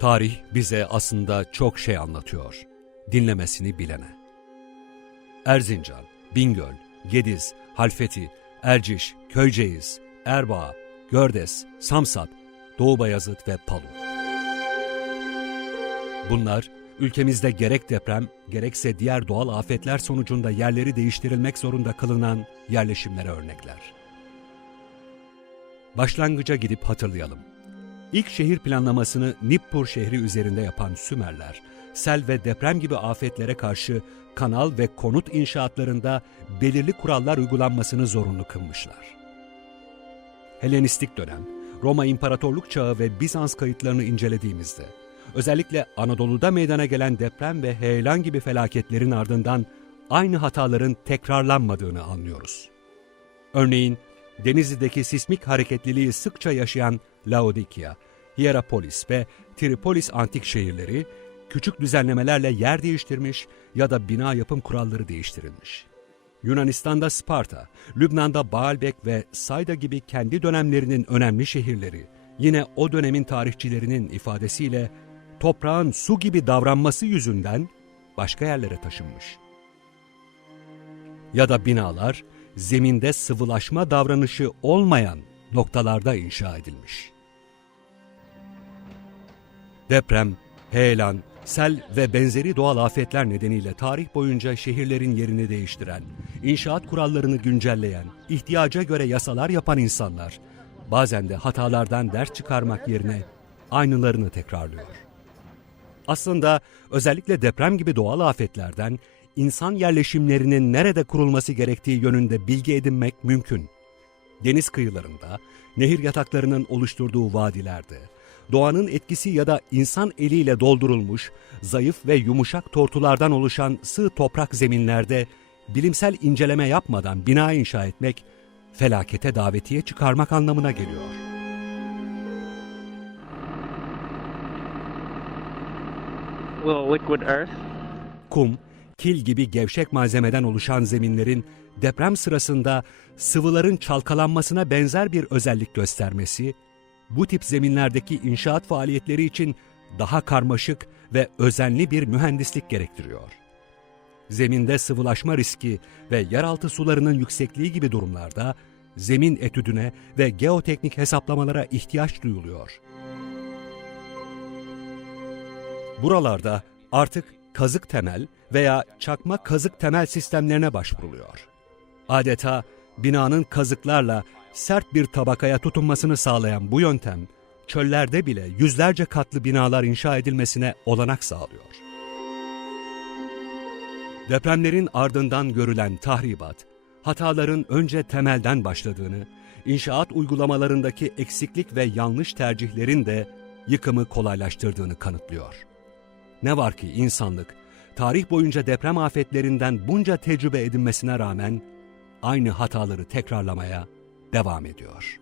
Tarih bize aslında çok şey anlatıyor. Dinlemesini bilene. Erzincan, Bingöl, Gediz, Halfeti, Erciş, Köyceğiz, Erbaa, Gördes, Samsat, Doğu Bayazıt ve Palu. Bunlar ülkemizde gerek deprem gerekse diğer doğal afetler sonucunda yerleri değiştirilmek zorunda kılınan yerleşimlere örnekler. Başlangıca gidip hatırlayalım. İlk şehir planlamasını Nippur şehri üzerinde yapan Sümerler, sel ve deprem gibi afetlere karşı kanal ve konut inşaatlarında belirli kurallar uygulanmasını zorunlu kılmışlar. Helenistik dönem, Roma İmparatorluk çağı ve Bizans kayıtlarını incelediğimizde, özellikle Anadolu'da meydana gelen deprem ve heyelan gibi felaketlerin ardından aynı hataların tekrarlanmadığını anlıyoruz. Örneğin Denizli'deki sismik hareketliliği sıkça yaşayan Laodikya, Hierapolis ve Tripolis antik şehirleri küçük düzenlemelerle yer değiştirmiş ya da bina yapım kuralları değiştirilmiş. Yunanistan'da Sparta, Lübnan'da Baalbek ve Sayda gibi kendi dönemlerinin önemli şehirleri, yine o dönemin tarihçilerinin ifadesiyle toprağın su gibi davranması yüzünden başka yerlere taşınmış. Ya da binalar zeminde sıvılaşma davranışı olmayan noktalarda inşa edilmiş. Deprem, heyelan, sel ve benzeri doğal afetler nedeniyle tarih boyunca şehirlerin yerini değiştiren, inşaat kurallarını güncelleyen, ihtiyaca göre yasalar yapan insanlar, bazen de hatalardan ders çıkarmak yerine aynılarını tekrarlıyor. Aslında özellikle deprem gibi doğal afetlerden insan yerleşimlerinin nerede kurulması gerektiği yönünde bilgi edinmek mümkün. Deniz kıyılarında, nehir yataklarının oluşturduğu vadilerde, doğanın etkisi ya da insan eliyle doldurulmuş, zayıf ve yumuşak tortulardan oluşan sığ toprak zeminlerde bilimsel inceleme yapmadan bina inşa etmek, felakete davetiye çıkarmak anlamına geliyor. Will liquid earth Kum, kil gibi gevşek malzemeden oluşan zeminlerin deprem sırasında sıvıların çalkalanmasına benzer bir özellik göstermesi, bu tip zeminlerdeki inşaat faaliyetleri için daha karmaşık ve özenli bir mühendislik gerektiriyor. Zeminde sıvılaşma riski ve yeraltı sularının yüksekliği gibi durumlarda zemin etüdüne ve geoteknik hesaplamalara ihtiyaç duyuluyor. Buralarda artık kazık temel veya çakma kazık temel sistemlerine başvuruluyor. Adeta binanın kazıklarla sert bir tabakaya tutunmasını sağlayan bu yöntem, çöllerde bile yüzlerce katlı binalar inşa edilmesine olanak sağlıyor. Depremlerin ardından görülen tahribat, hataların önce temelden başladığını, inşaat uygulamalarındaki eksiklik ve yanlış tercihlerin de yıkımı kolaylaştırdığını kanıtlıyor. Ne var ki insanlık, tarih boyunca deprem afetlerinden bunca tecrübe edinmesine rağmen aynı hataları tekrarlamaya devam ediyor.